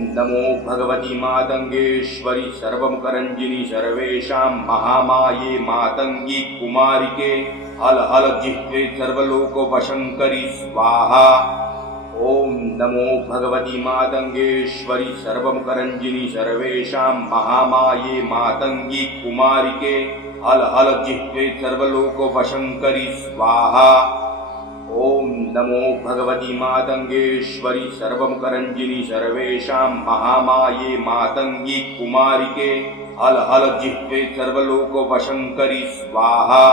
नमो भगवती मातंगेश्वरी सर्वमुखरंजिनी सर्वेषां महामाये मातंगी कुमारिके हल हल जिह्वे सर्वलोकोपशंकरी स्वाहा। ओम नमो भगवती मातंगेश्वरी सर्वमुखरंजिनी सर्वेषां महामाये मातंगी कुमारिके हल हल जिह्वे सर्वलोकोपशंकरी स्वाहा। ओम नमो भगवती मातंगेश्वरी सर्वमुखरंजिनी सर्वेषां महामाये मातंगी कुमारिके हल हल जिह्वे सर्वलोकोपशंकरी स्वाहा।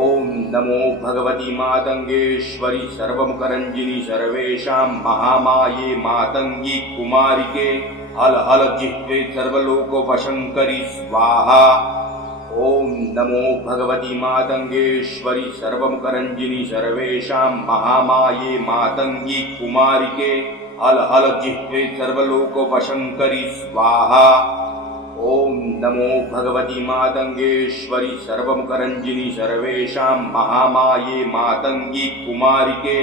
ओम नमो भगवती मातंगेश्वरी सर्वमुखरंजिनी सर्वेषां महामाये मातंगी कुमारिके हल हल जिह्वे सर्वलोकोपशंकरी स्वाहा। ओम नमो भगवती मातंगेश्वरी सर्वमुखरंजिनी सर्वेषां महामाये मातंगी कुमारिके हल हल जिह्वे सर्वलोकोपशंकरी स्वाहा। ओम नमो भगवती मातंगेश्वरी सर्वमुखरंजिनी सर्वेषां महामाये मातंगी कुमारिके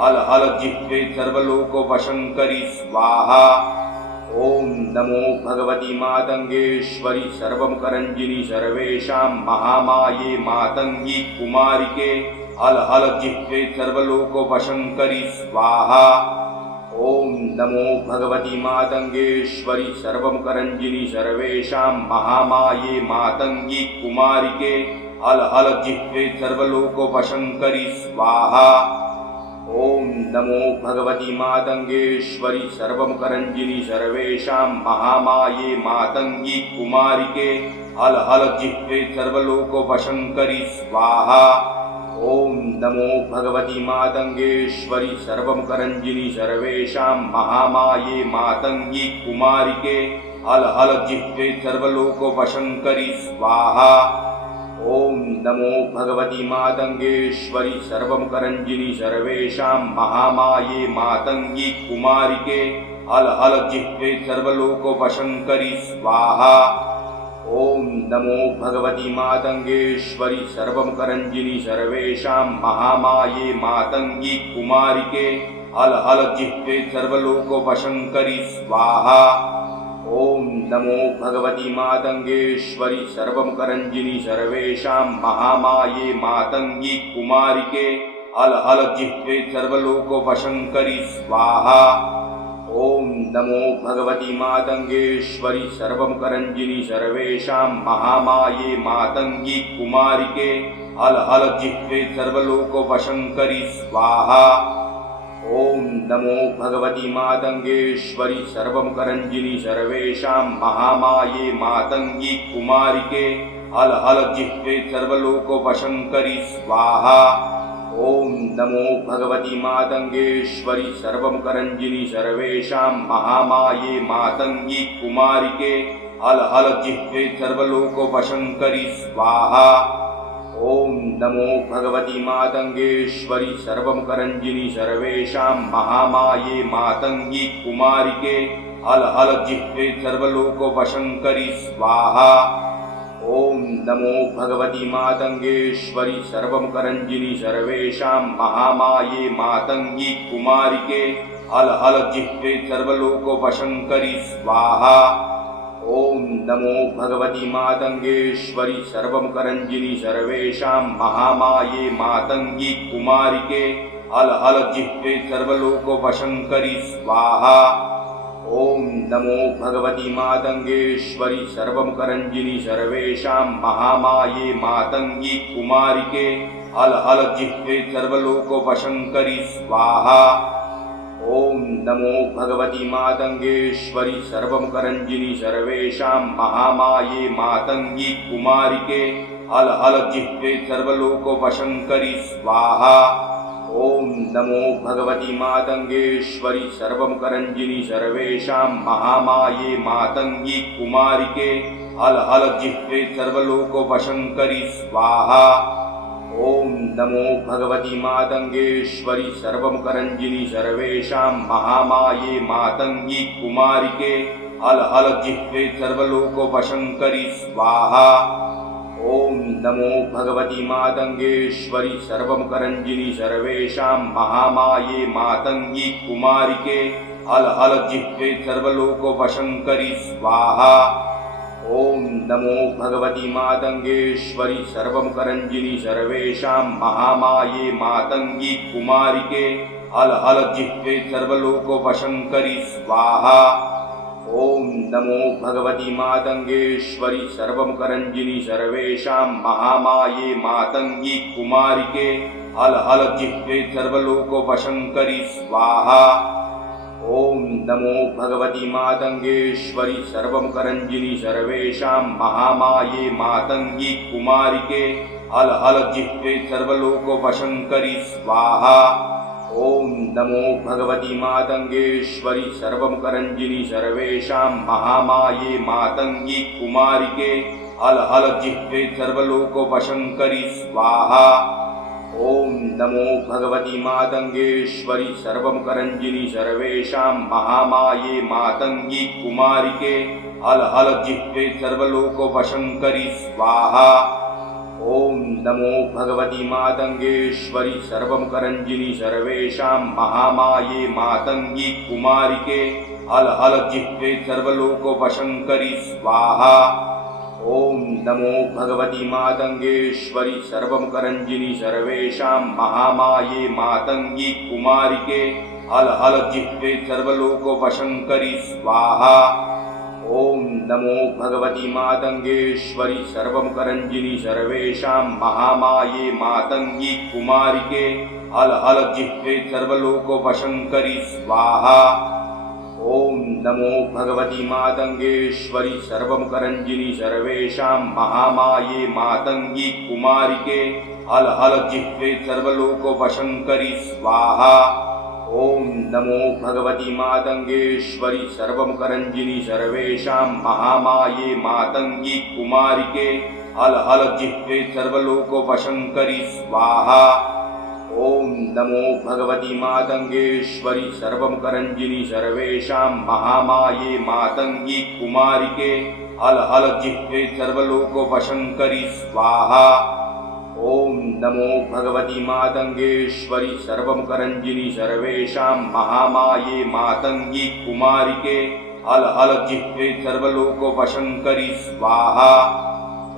हल हल जिह्वे सर्वलोकोपशंकरी स्वाहा। ओम नमो भगवती मातंगेश्वरी सर्वमुखरंजिनी सर्वेषां महामाये मातंगी कुमारिके हल हल जिह्वे सर्वलोकोपशंकरी स्वाहा। ओम नमो भगवती मातंगेश्वरी सर्वमुखरंजिनी सर्वेषां महामाये मातंगी कुमारिके हल हल जिह्वे सर्वलोकोपशंकरी स्वाहा। ओम नमो भगवती मातंगेश्वरी सर्वमुखरंजिनी सर्वेषां महामाये मातंगी कुमारिके हल हल जिह्वे सर्वलोकोपशंकरी स्वाहा। ओम नमो भगवती मातंगेश्वरी सर्वमुखरंजिनी सर्वेषां महामाये मातंगी कुमारिके हल हल जिह्वे सर्वलोकोपशंकरी स्वाहा। ओम नमो भगवती मातंगेश्वरी सर्वमुखरंजिनी सर्वेषां महामाये मातंगी कुमारिके हल हल जिह्वे सर्वलोकोपशंकरी स्वाहा। ओम नमो भगवती मातंगेश्वरी सर्वमुखरंजिनी सर्वेषां महामाये मातंगी कुमारिके हल हल जिह्वे सर्वलोकोपशंकरी स्वाहा। ओम नमो भगवती मातंगेश्वरी सर्वमुखरंजिनी सर्वेषां महामाये मातंगी कुमारिके हल हल जिह्वे सर्वलोकोपशंकरी स्वाहा। ओम नमो भगवती मातंगेश्वरी सर्वमुखरंजिनी सर्वेषां महामाये मातंगी कुमारिके हल हल जिह्वे सर्वलोकोपशंकरी स्वाहा। ओम नमो भगवती मातंगेश्वरी सर्वमुखरंजिनी सर्वेषां महामाये मातंगी कुमारिके हल हल जिह्वे सर्वलोकोपशंकरी स्वाहा। ओम नमो भगवती मातंगेश्वरी सर्वमुखरंजिनी सर्वेषां महामाये मातंगी कुमारिके हल हल जिह्वे सर्वलोकोपशंकरी स्वाहा। ओम नमो भगवती मातंगेश्वरी सर्वमुखरंजिनी सर्वेषां महामाये मातंगी कुमारिके हल हल जिह्वे सर्वलोकोपशंकरी स्वाहा। ओम नमो भगवती मातंगेश्वरी सर्वमुखरंजिनी सर्वेषां महामाये मातंगी कुमारिके हल हल जिह्वे सर्वलोकोपशंकरी स्वाहा। ओम नमो भगवती मातंगेश्वरी सर्वमुखरंजिनी सर्वेषां महामाये मातंगी कुमारिके हल हल जिह्वे सर्वलोकोपशंकरी स्वाहा। ओम नमो भगवती मातंगेश्वरी सर्वमुखरंजिनी सर्वेषां महामाये मातंगी कुमारिके हल हल जिह्वे सर्वलोकोपशंकरी स्वाहा। ओम नमो भगवती मातंगेश्वरी सर्वमुखरंजिनी सर्वेषां महामाये मातंगी कुमारिके हल हल जिह्वे सर्वलोकोपशंकरी स्वाहा। ओम नमो भगवती मातंगेश्वरी सर्वमुखरंजिनी सर्वेषां महामाये मातंगी कुमारिके हल हल जिह्वे सर्वलोकोपशंकरी स्वाहा। ओम नमो भगवती मातंगेश्वरी सर्वमुखरंजिनी सर्वेषां महामाये मातंगी कुमारिके हल हल जिह्वे सर्वलोकोपशंकरी स्वाहा। ॐ नमो भगवति मातङ्गेश्वरि सर्वमुखरञ्जिनि सर्वेषां महामाये मातङ्गी कुमारिके हल हल जिह्वे सर्वलोकवशङ्करि स्वाहा। ॐ नमो भगवति मातङ्गेश्वरि सर्वमुखरञ्जिनि सर्वेषां महामाये मातङ्गी कुमारिके हल हल जिह्वे सर्वलोकवशङ्करि स्वाहा। ॐ नमो भगवति मातङ्गेश्वरि सर्वमुखरञ्जिनि सर्वेषां महामाये मातङ्गी कुमारिके हल हल जिह्वे सर्वलोकवशङ्करि स्वाहा। ॐ नमो भगवति मातङ्गेश्वरि सर्वमुखरञ्जिनि सर्वेषां महामाये मातङ्गी कुमारिके हल हल जिह्वे सर्वलोकवशङ्करि स्वाहा। ॐ नमो भगवति मातङ्गेश्वरि सर्वमुखरञ्जिनि सर्वेषां महामाये मातङ्गी कुमारिके हल हल जिह्वे सर्वलोकवशङ्करि स्वाहा। ॐ नमो भगवति मातङ्गेश्वरि सर्वमुखरञ्जिनि सर्वेषां महामाये मातङ्गी कुमारिके हल हल जिह्वे सर्वलोकवशङ्करि स्वाहा। ॐ नमो भगवति मातङ्गेश्वरि सर्वमुखरञ्जिनि सर्वेषां महामाये मातङ्गी कुमारिके हल हल जिह्वे सर्वलोकवशङ्करि स्वाहा। ॐ नमो भगवति मातङ्गेश्वरि सर्वमुखरञ्जिनि सर्वेषां महामाये मातङ्गी कुमारिके हल हल जिह्वे सर्वलोकवशङ्करि स्वाहा। ॐ नमो भगवति मातङ्गेश्वरि सर्वमुखरञ्जिनि सर्वेषां महामाये मातङ्गी कुमारिके हल हल जिह्वे सर्वलोकवशङ्करि स्वाहा। ॐ नमो भगवति मातङ्गेश्वरि सर्वमुखरञ्जिनि सर्वेषां महामाये मातङ्गी कुमारिके हल हल जिह्वे सर्वलोकवशङ्करि स्वाहा। ॐ नमो भगवति मातङ्गेश्वरि सर्वमुखरञ्जिनि सर्वेषां महामाये मातङ्गी कुमारिके हल हल जिह्वे सर्वलोकवशङ्करि स्वाहा। ॐ नमो भगवति मातङ्गेश्वरि सर्वमुखरञ्जिनि सर्वेषां महामाये मातङ्गी कुमारिके हल हल जिह्वे सर्वलोकवशङ्करि स्वाहा। ॐ नमो भगवति मातङ्गेश्वरि सर्वमुखरञ्जिनि सर्वेषां महामाये मातङ्गी कुमारिके हल हल जिह्वे सर्वलोकवशङ्करि स्वाहा।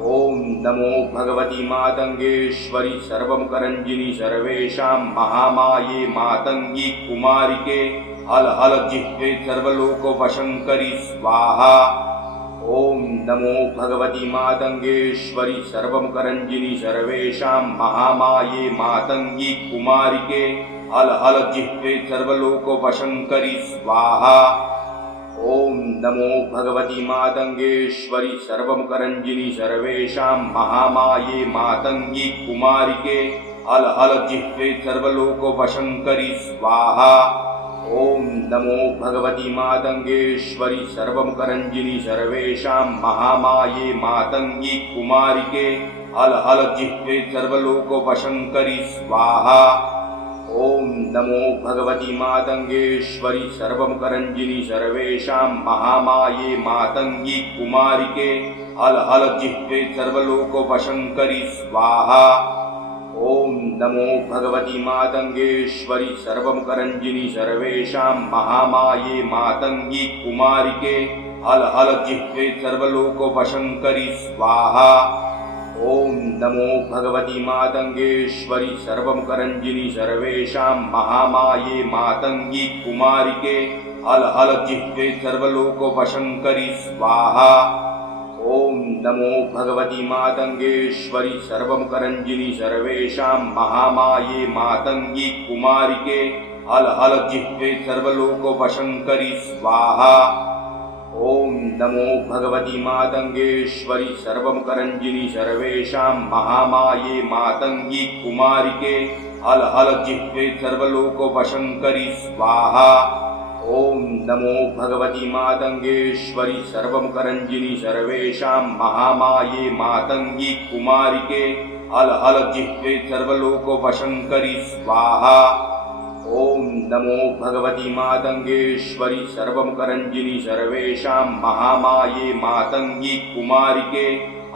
ॐ नमो भगवति मातङ्गेश्वरि सर्वमुखरञ्जिनि सर्वेषां महामाये मातङ्गी कुमारिके हल हल जिह्वे सर्वलोकवशङ्करि स्वाहा। ॐ नमो भगवति मातङ्गेश्वरि सर्वमुखरञ्जिनि सर्वेषां महामाये मातङ्गी कुमारिके हल हल जिह्वे सर्वलोकवशङ्करि स्वाहा। ॐ नमो भगवति मातङ्गेश्वरि सर्वमुखरञ्जिनि सर्वेषां महामाये मातङ्गी कुमारिके हल हल जिह्वे सर्वलोकवशङ्करि स्वाहा। ॐ नमो भगवति मातङ्गेश्वरि सर्वमुखरञ्जिनि सर्वेषां महामाये मातङ्गी कुमारिके हल हल जिह्वे सर्वलोकवशङ्करि स्वाहा। ॐ नमो भगवति मातङ्गेश्वरि सर्वमुखरञ्जिनि सर्वेषां महामाये मातङ्गी कुमारिके हल हल जिह्वे सर्वलोकवशङ्करि स्वाहा। ॐ नमो भगवति मातङ्गेश्वरि सर्वमुखरञ्जिनि सर्वेषां महामाये मातङ्गी कुमारिके हल हल जिह्वे सर्वलोकवशङ्करि स्वाहा। ॐ नमो भगवति मातङ्गेश्वरि सर्वमुखरञ्जिनि सर्वेषां महामाये मातङ्गी कुमारिके हल हल जिह्वे सर्वलोकवशङ्करि स्वाहा। ॐ नमो भगवति मातङ्गेश्वरि सर्वमुखरञ्जिनि सर्वेषां महामाये मातङ्गी कुमारिके हल हल जिह्वे सर्वलोकवशङ्करि स्वाहा। ॐ नमो भगवति मातङ्गेश्वरि सर्वमुखरञ्जिनि सर्वेषां महामाये मातङ्गी कुमारिके हल हल जिह्वे सर्वलोकवशङ्करि स्वाहा। ॐ नमो भगवति मातङ्गेश्वरि सर्वमुखरञ्जिनि सर्वेषां महामाये मातङ्गी कुमारिके हल हल जिह्वे सर्वलोकवशङ्करि स्वाहा। ॐ नमो भगवति मातङ्गेश्वरि सर्वमुखरञ्जिनि सर्वेषां महामाये मातङ्गी कुमारिके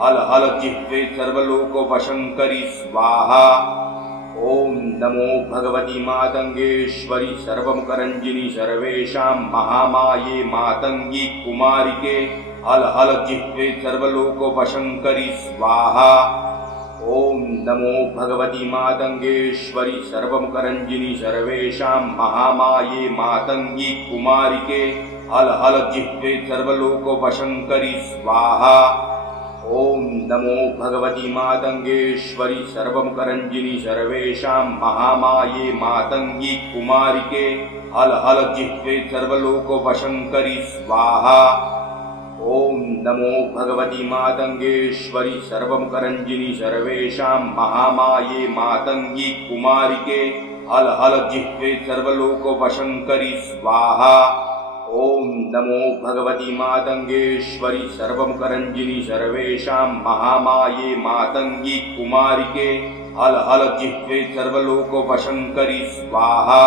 हल हल जिह्वे सर्वलोकवशङ्करि स्वाहा। ॐ नमो भगवति मातङ्गेश्वरि सर्वमुखरञ्जिनि सर्वेषां महामाये मातङ्गी कुमारिके हल हल जिह्वे सर्वलोकवशङ्करि स्वाहा। ॐ नमो भगवति मातङ्गेश्वरि सर्वमुखरञ्जिनि सर्वेषां महामाये मातङ्गी कुमारिके हल हल जिह्वे सर्वलोकवशङ्करि स्वाहा। ॐ नमो भगवति मातङ्गेश्वरि सर्वमुखरञ्जिनि सर्वेषां महामाये मातङ्गी कुमारिके हल हल जिह्वे सर्वलोकवशङ्करि स्वाहा। ॐ नमो भगवति मातङ्गेश्वरि सर्वमुखरञ्जिनि सर्वेषां महामाये मातङ्गी कुमारिके हल हल जिह्वे सर्वलोकवशङ्करि स्वाहा। ॐ नमो भगवति मातङ्गेश्वरि सर्वमुखरञ्जिनि सर्वेषां महामाये मातङ्गी कुमारिके हल हल जिह्वे सर्वलोकवशङ्करि स्वाहा।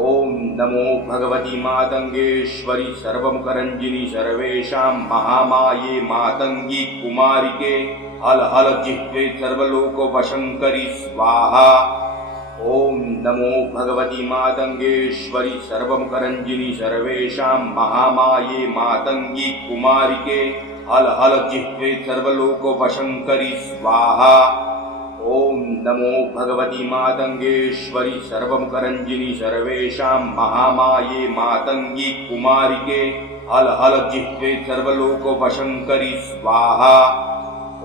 ॐ नमो भगवति मातङ्गेश्वरि सर्वमुखरञ्जिनि सर्वेषां महामाये मातङ्गी कुमारिके हल हल जिह्वे सर्वलोकवशङ्करि स्वाहा। ॐ नमो भगवति मातङ्गेश्वरि सर्वमुखरञ्जिनि सर्वेषां महामाये मातङ्गी कुमारिके हल हल जिह्वे सर्वलोकवशङ्करि स्वाहा। ॐ नमो भगवति मातङ्गेश्वरि सर्वमुखरञ्जिनि सर्वेषां महामाये मातङ्गी कुमारिके हल हल जिह्वे सर्वलोकवशङ्करि स्वाहा।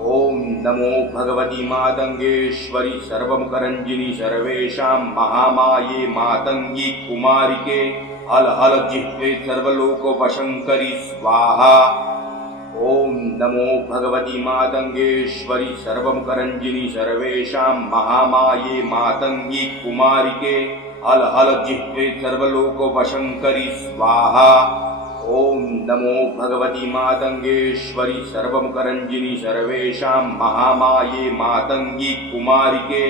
ॐ नमो भगवति मातङ्गेश्वरि सर्वमुखरञ्जिनि सर्वेषां महामाये मातङ्गी कुमारिके हल हल जिह्वे सर्वलोकवशङ्करि स्वाहा। ॐ नमो भगवति मातङ्गेश्वरि सर्वमुखरञ्जिनि सर्वेषां महामाये मातङ्गी कुमारिके हल हल जिह्वे सर्वलोकवशङ्करि स्वाहा। ॐ नमो भगवति मातङ्गेश्वरि सर्वमुखरञ्जिनि सर्वेषां महामाये मातङ्गी कुमारिके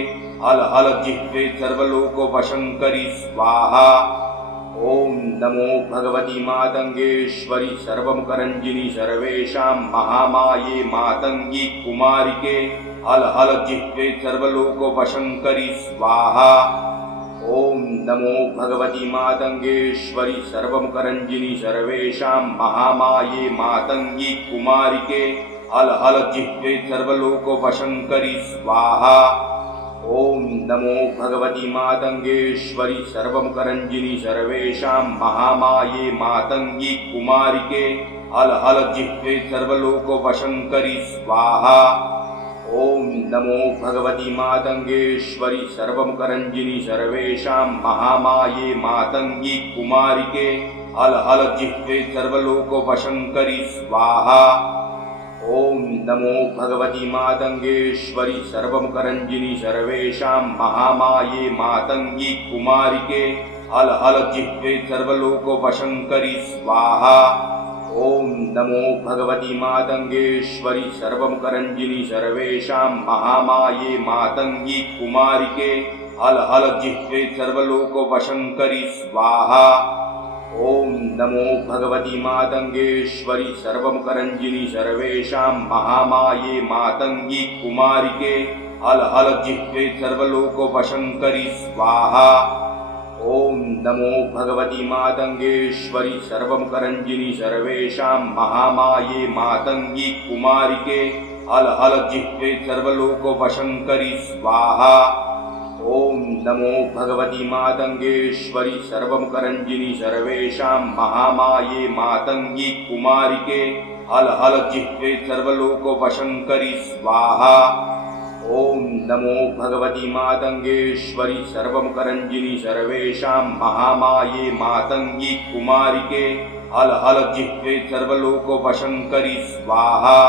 हल हल जिह्वे सर्वलोकवशङ्करि स्वाहा। ॐ नमो भगवति मातङ्गेश्वरि सर्वमुखरञ्जिनि सर्वेषां महामाये मातङ्गी कुमारिके हल हल जिह्वे सर्वलोकवशङ्करि स्वाहा। ॐ नमो भगवति मातङ्गेश्वरि सर्वमुखरञ्जिनि सर्वेषां महामाये मातङ्गी कुमारिके हल हल जिह्वे सर्वलोकवशङ्करि स्वाहा। ॐ नमो भगवति मातङ्गेश्वरि सर्वमुखरञ्जिनि सर्वेषां महामाये मातङ्गी कुमारिके हल हल जिह्वे सर्वलोकवशङ्करि स्वाहा। ॐ नमो भगवति मातङ्गेश्वरि सर्वमुखरञ्जिनि सर्वेषां महामाये मातङ्गी कुमारिके हल हल जिह्वे सर्वलोकवशङ्करि स्वाहा। ॐ नमो भगवति मातङ्गेश्वरि सर्वमुखरञ्जिनि सर्वेषां महामाये मातङ्गी कुमारिके हल हल जिह्वे सर्वलोकवशङ्करि स्वाहा। ॐ नमो भगवति मातङ्गेश्वरि सर्वमुखरञ्जिनि सर्वेषां महामाये मातङ्गी कुमारिके हल हल जिह्वे सर्वलोकवशङ्करि स्वाहा। ॐ नमो भगवति मातङ्गेश्वरि सर्वमुखरञ्जिनि सर्वेषां महामाये मातङ्गी कुमारिके हल हल जिह्वे सर्वलोकवशङ्करि स्वाहा। ॐ नमो भगवति मातङ्गेश्वरि सर्वमुखरञ्जिनि सर्वेषां महामाये मातङ्गी कुमारिके हल हल जिह्वे सर्वलोकवशङ्करि स्वाहा। ॐ नमो भगवति मातङ्गेश्वरि सर्वमुखरञ्जिनि सर्वेषां महामाये मातङ्गी कुमारिके हल हल जिह्वे सर्वलोकवशङ्करि स्वाहा। ॐ नमो भगवति मातङ्गेश्वरि सर्वमुखरञ्जिनि सर्वेषां महामाये मातङ्गी कुमारिके हल हल जिह्वे सर्वलोकवशङ्करि स्वाहा।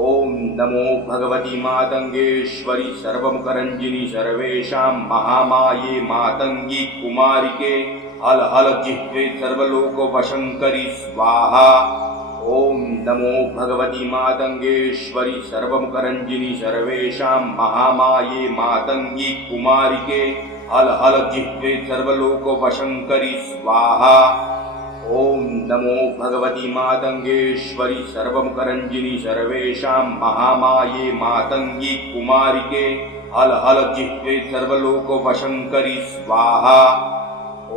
ॐ नमो भगवति मातङ्गेश्वरि सर्वमुखरञ्जिनि सर्वेषां महामाये मातङ्गी कुमारिके हल हल जिह्वे सर्वलोकवशङ्करि स्वाहा। ॐ नमो भगवति मातङ्गेश्वरि सर्वमुखरञ्जिनि सर्वेषां महामाये मातङ्गी कुमारिके हल हल जिह्वे सर्वलोकवशङ्करि स्वाहा। ओम नमो भगवती मातंगेश्वरी सर्वमुखरंजिनी सर्वेषां महामाये मातंगी कुमारिके हल हल जिह्वे सर्वलोकवशंकरी स्वाहा।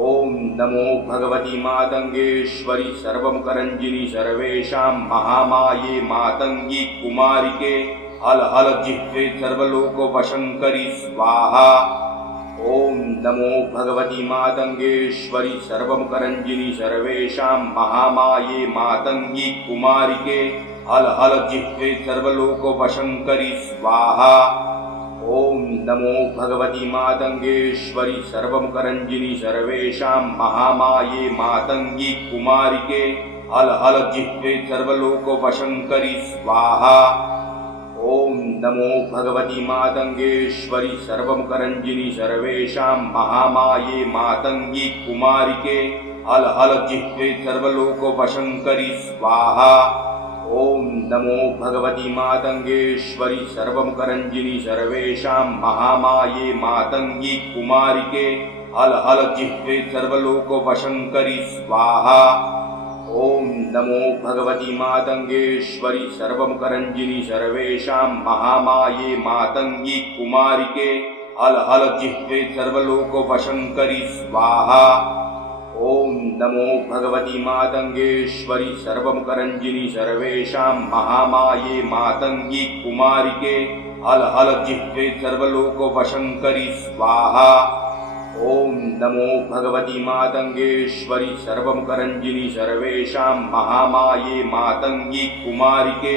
ओम नमो भगवती मातंगेश्वरी सर्वमुखरंजिनी सर्वेषां महामाये मातंगी कुमारिके हल हल जिह्वे सर्वलोकवशंकरी स्वाहा। ओम नमो भगवती मातंगेश्वरी सर्वमुखरंजिनी सर्वेषां महामाये मातंगी कुमारिके हल हल जिह्वे सर्वलोकवशंकरी स्वाहा। ओम नमो भगवती मातंगेश्वरी सर्वमुखरंजिनी सर्वेषां महामाये मातंगी कुमारिके हल हल जिह्वे सर्वलोकवशंकरी स्वाहा। ओम नमो भगवती मातंगेश्वरी सर्वमुखरंजिनी सर्वेषां महामाये मातंगी कुमारिके हल हल जिह्वे सर्वलोकवशंकरी स्वाहा। ओम नमो भगवती मातंगेश्वरी सर्वमुखरंजिनी सर्वेषां महामाये मातंगी कुमारिके हल हल जिह्वे सर्वलोकवशंकरी स्वाहा। ओम नमो भगवती मातंगेश्वरी सर्वमुखरंजिनी सर्वेषां महामाये मातंगी कुमारिके हल हल जिह्वे सर्वलोकवशंकरी स्वाहा। ओम नमो भगवती मातंगेश्वरी सर्वमुखरंजिनी सर्वेषां महामाये मातंगी कुमारिके हल हल जिह्वे सर्वलोकवशंकरी स्वाहा। ओम नमो भगवती मातंगेश्वरी सर्वमुखरंजिनी सर्वेषां महामाये मातंगी कुमारिके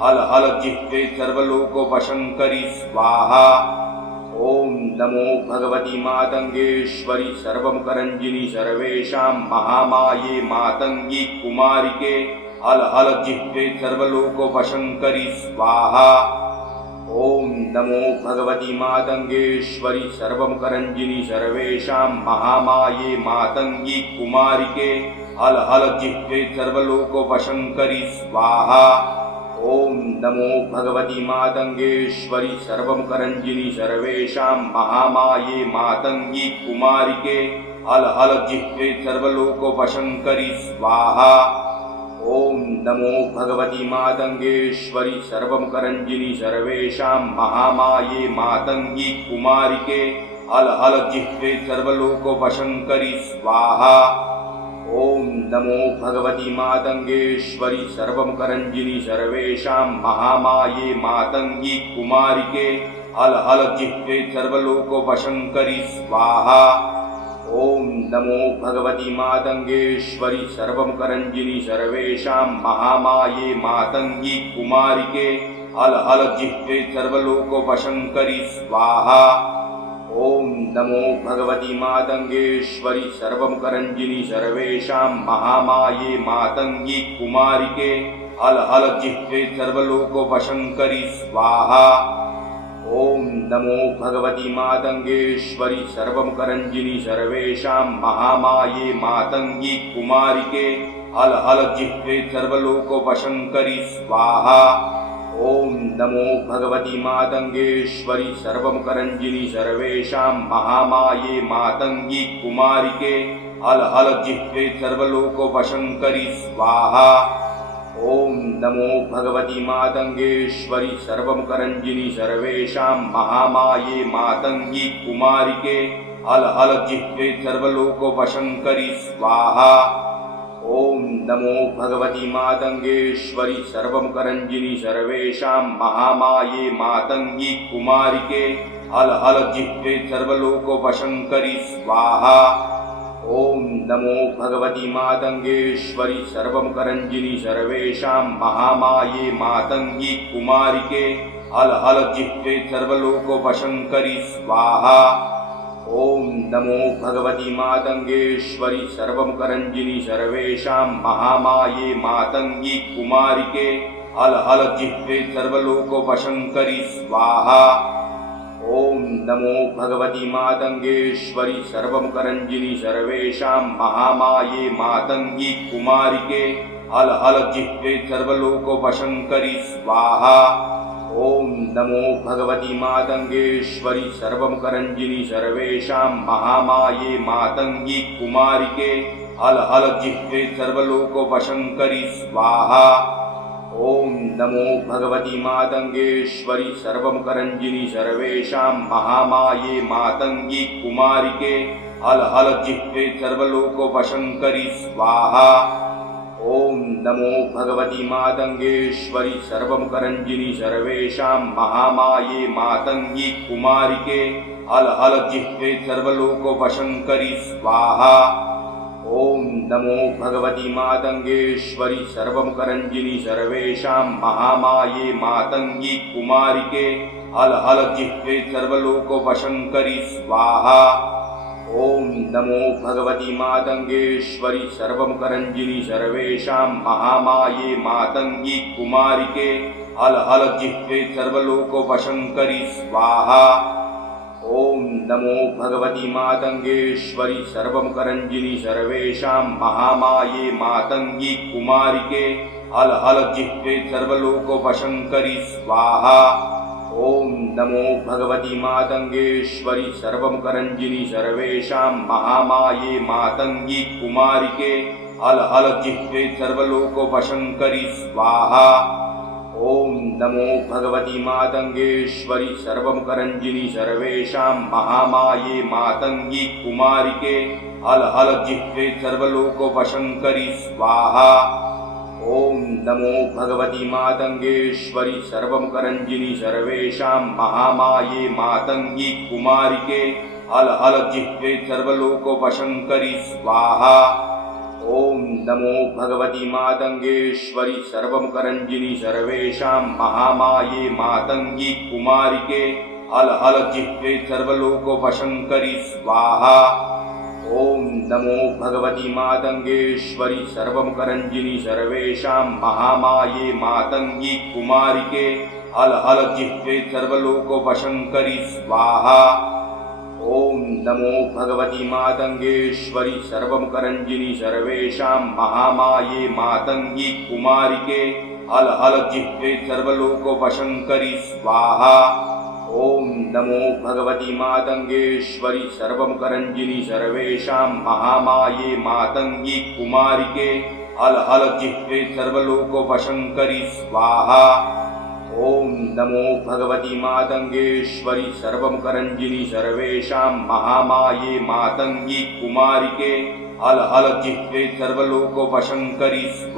हल हल जिह्वे सर्वलोकवशंकरी स्वाहा। ओम नमो भगवती मातंगेश्वरी सर्वमुखरंजिनी सर्वेषां महामाये मातंगी कुमारिके हल हल जिह्वे सर्वलोकवशंकरी स्वाहा। ओम नमो भगवती मातंगेश्वरी सर्वमुखरंजिनी सर्वेषां महामाये मातंगी कुमारिके हल हल जिह्वे सर्वलोकवशंकरी स्वाहा। ओम नमो भगवती मातंगेश्वरी सर्वमुखरंजिनी सर्वेषां महामाये मातंगी कुमारिके हल हल जिह्वे सर्वलोकवशंकरी स्वाहा। ओम नमो भगवती मातंगेश्वरी सर्वमुखरंजिनी सर्वेषां महामाये मातंगी कुमारिके हल हल जिह्वे सर्वलोकवशंकरी स्वाहा। ओम नमो भगवती मातंगेश्वरी सर्वमुखरंजिनी सर्वेषां महामाये मातंगी कुमारिके हल हल जिह्वे सर्वलोकवशंकरी स्वाहा। ओम नमो भगवती मातंगेश्वरी सर्वमुखरंजिनी सर्वेषां महामाये मातंगी कुमारिके हल हल जिह्वे सर्वलोकवशंकरी स्वाहा। ओम नमो भगवती मातंगेश्वरी सर्वमुखरंजिनी सर्वेषां महामाये मातंगी कुमारिके हल हल जिह्वे सर्वलोकवशंकरी स्वाहा। ओम नमो भगवती मातंगेश्वरी सर्वमुखरंजिनी सर्वेषां महामाये मातंगी कुमारिके हल हल जिह्वे सर्वलोकवशंकरी स्वाहा। ओम नमो भगवती मातंगेश्वरी सर्वमुखरंजिनी सर्वेषां महामाये मातंगी कुमारिके हल हल जिह्वे सर्वलोकवशंकरी स्वाहा। ओम नमो भगवती मातंगेश्वरी सर्वमुखरंजिनी सर्वेषां महामाये मातंगी कुमारिके हल हल जिह्वे सर्वलोकवशंकरी स्वाहा। ओम नमो भगवती मातंगेश्वरी सर्वमुखरंजिनी सर्वेषां महामाये मातंगी कुमारिके हल हल जिह्वे सर्वलोकवशंकरी स्वाहा। ओम नमो भगवती मातंगेश्वरी सर्वमुखरंजिनी सर्वेषां महामाये मातंगी कुमारिके हल हल जिह्वे सर्वलोकवशंकरी स्वाहा। ओम नमो भगवती मातंगेश्वरी सर्वमुखरंजिनी सर्वेषां महामाये मातंगी कुमारिके हल हल जिह्वे सर्वलोकवशंकरी स्वाहा। ओम नमो भगवती मातंगेश्वरी सर्वमुखरंजिनी सर्वेषां महामाये मातंगी कुमारिके हल हल जिह्वे सर्वलोकवशंकरी स्वाहा। ओम नमो भगवती मातंगेश्वरी सर्वमुखरंजिनी सर्वेषां महामाये मातंगी कुमारिके हल हल जिह्वे सर्वलोकवशङ्करि स्वाहा। ॐ नमो भगवति मातङ्गेश्वरि सर्वमुखरञ्जिनि सर्वेषां महामाये मातङ्गी कुमारिके हल हल जिह्वे सर्वलोकवशङ्करि स्वाहा। ॐ नमो भगवति मातङ्गेश्वरि सर्वमुखरञ्जिनि सर्वेषां महामाये मातङ्गी कुमारिके हल हल जिह्वे सर्वलोकवशङ्करि स्वाहा। ॐ नमो भगवति मातङ्गेश्वरि सर्वमुखरञ्जिनि सर्वेषां महामाये मातङ्गी कुमारिके हल हल जिह्वे सर्वलोकवशङ्करि स्वाहा। ॐ नमो भगवति मातङ्गेश्वरि सर्वमुखरञ्जिनि सर्वेषां महामाये मातङ्गी कुमारिके हल हल जिह्वे सर्वलोकवशङ्करि स्वाहा। ॐ नमो भगवति मातङ्गेश्वरि सर्वमुखरञ्जिनि सर्वेषां महामाये मातङ्गी कुमारिके हल हल जिह्वे सर्वलोकवशङ्करि स्वाहा। ॐ नमो भगवति मातङ्गेश्वरि सर्वमुखरञ्जिनि सर्वेषां महामाये मातङ्गी कुमारिके हल हल जिह्वे सर्वलोकवशङ्करि स्वाहा। ॐ नमो भगवति मातङ्गेश्वरि सर्वमुखरञ्जिनि सर्वेषां महामाये मातङ्गी कुमारिके हल हल जिह्वे सर्वलोकवशङ्करि स्वाहा। ॐ नमो भगवति मातङ्गेश्वरि सर्वमुखरञ्जिनि सर्वेषां महामाये मातङ्गी कुमारिके हल हल जिह्वे सर्वलोकवशङ्करि स्वाहा। ॐ नमो भगवति मातङ्गेश्वरि सर्वमुखरञ्जिनि सर्वेषां महामाये मातङ्गी कुमारिके हल हल जिह्वे सर्वलोकवशङ्करि स्वाहा। ॐ नमो भगवति मातङ्गेश्वरि सर्वमुखरञ्जिनि सर्वेषां महामाये मातङ्गी कुमारिके हल हल जिह्वे सर्वलोकवशङ्करि स्वाहा। ॐ नमो भगवति मातङ्गेश्वरि सर्वमुखरञ्जिनि सर्वेषां महामाये मातङ्गी कुमारिके हल हल जिह्वे सर्वलोकवशङ्करि स्वाहा। ॐ नमो भगवति मातङ्गेश्वरि सर्वमुखरञ्जिनि सर्वेषां महामाये मातङ्गी कुमारिके हल हल जिह्वे सर्वलोकवशङ्करि स्वाहा। ॐ नमो भगवति मातङ्गेश्वरि सर्वमुखरञ्जिनि सर्वेषां महामाये मातङ्गी कुमारिके हल हल जिह्वे सर्वलोकवशङ्करि स्वाहा।